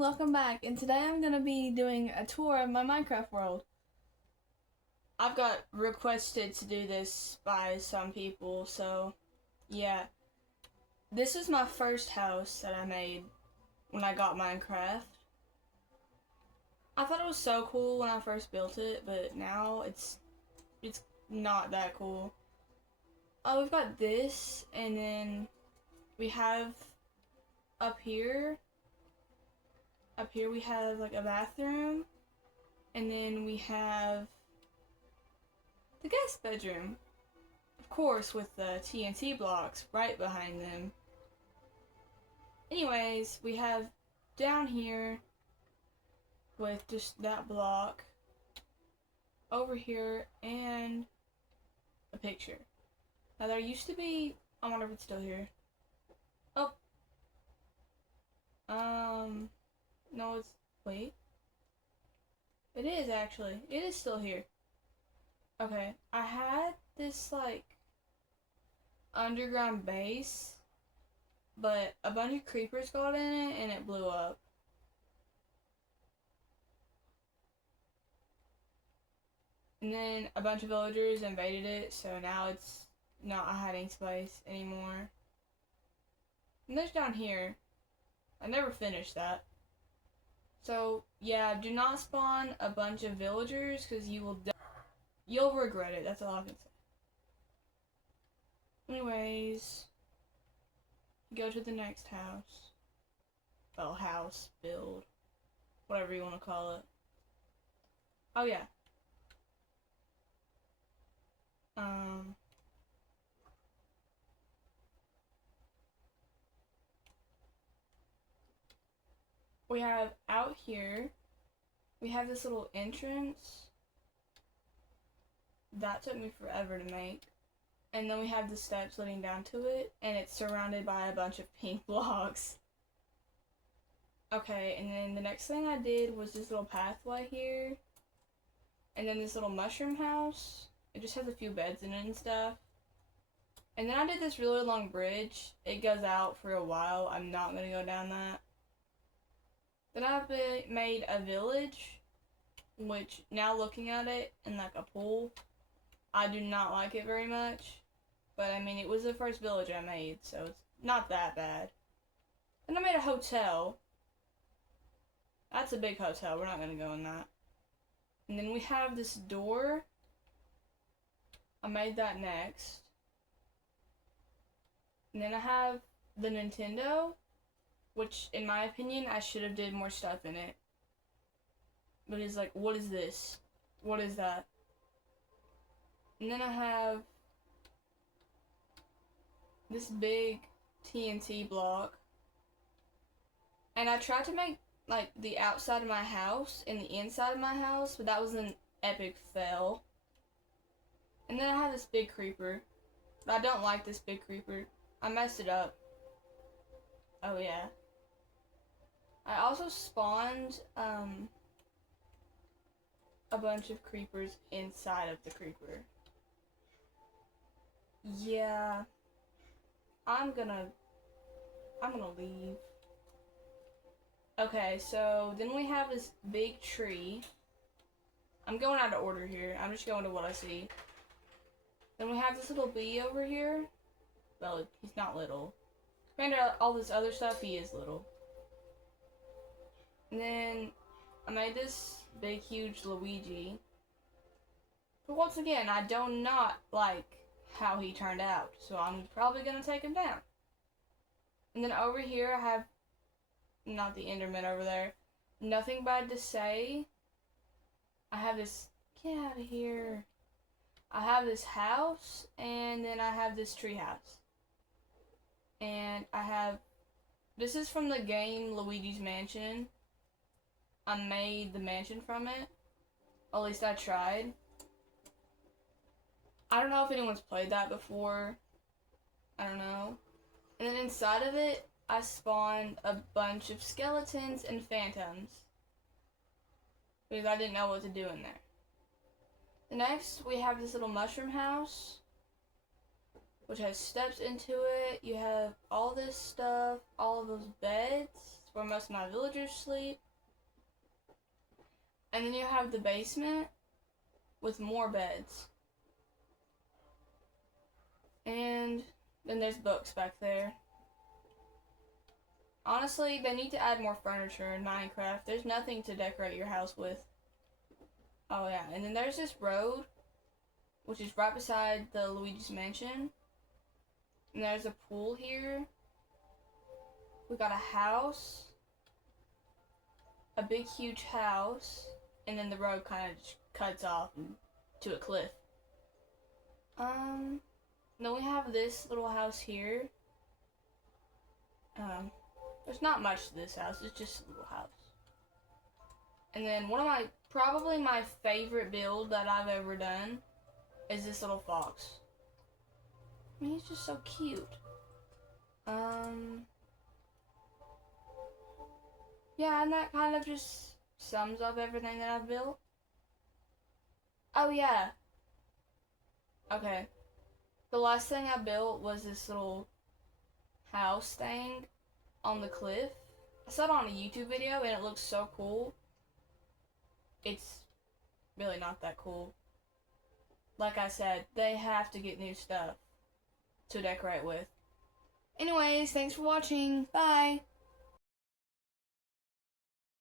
welcome back, and today I'm going to be doing a tour of my Minecraft world. I've got requested to do this by some people, so yeah. This is my first house that I made when I got Minecraft. I thought it was so cool when I first built it, but now it's not that cool. Oh, we've got this, and then we have up here we have like a bathroom, and then we have the guest bedroom, of course, with the TNT blocks right behind them. Anyways, we have down here with just that block over here and a picture. Now there used to be, I wonder if it's still here. Oh. No, it's, wait. It is actually. It is still here. Okay, I had this like underground base, but a bunch of creepers got in it and it blew up. And then a bunch of villagers invaded it, so now it's not a hiding space anymore. And there's down here. I never finished that. So yeah, do not spawn a bunch of villagers because you'll regret it. That's all I can say. Anyways, go to the next house. Well, house, build, whatever you want to call it. Oh yeah. We have out here, we have this little entrance. That took me forever to make. And then we have the steps leading down to it, and it's surrounded by a bunch of pink blocks. Okay, and then the next thing I did was this little pathway here. And then this little mushroom house. It just has a few beds in it and stuff. And then I did this really long bridge. It goes out for a while. I'm not going to go down that. Then I made a village, which now looking at it, and like a pool, I do not like it very much. But I mean, it was the first village I made, so it's not that bad. Then I made a hotel. That's a big hotel. We're not going to go in that. And then we have this door. I made that next. And then I have the Nintendo, which in my opinion I should have did more stuff in it. But it's like, what is this? What is that? And then I have this big TNT block. And I tried to make like the outside of my house and the inside of my house, but that was an epic fail. And then I have this big creeper. But I don't like this big creeper. I messed it up. Oh yeah. I also spawned a bunch of creepers inside of the creeper. Yeah. I'm gonna leave. Okay, so then we have this big tree. I'm going out of order here. I'm just going to what I see. Then we have this little bee over here. Well, he's not little. Compared to all this other stuff, he is little. And then I made this big, huge Luigi. But once again, I do not like how he turned out, so I'm probably gonna take him down. And then over here, I have not the Enderman over there. Nothing bad to say. I have this. Get out of here. I have this house, and then I have this tree house. And I have, this is from the game Luigi's Mansion. I made the mansion from it. At least I tried. I don't know if anyone's played that before. I don't know. And then inside of it, I spawned a bunch of skeletons and phantoms. Because I didn't know what to do in there. The next, we have this little mushroom house, which has steps into it. You have all this stuff, all of those beds. It's It's where most of my villagers sleep. And then you have the basement with more beds. And then there's books back there. Honestly, they need to add more furniture in Minecraft. There's nothing to decorate your house with. Oh yeah, and then there's this road, which is right beside the Luigi's Mansion. And there's a pool here. We got a house. A big, huge house. And then the road kind of just cuts off to a cliff. Then we have this little house here. There's not much to this house. It's just a little house. And then probably my favorite build that I've ever done is this little fox. I mean, he's just so cute. Yeah, and that kind of just sums up everything that I've built. Oh yeah. Okay. The last thing I built was this little house thing on the cliff. I saw it on a YouTube video and it looks so cool. It's really not that cool. Like I said, they have to get new stuff to decorate with. Anyways, thanks for watching. Bye!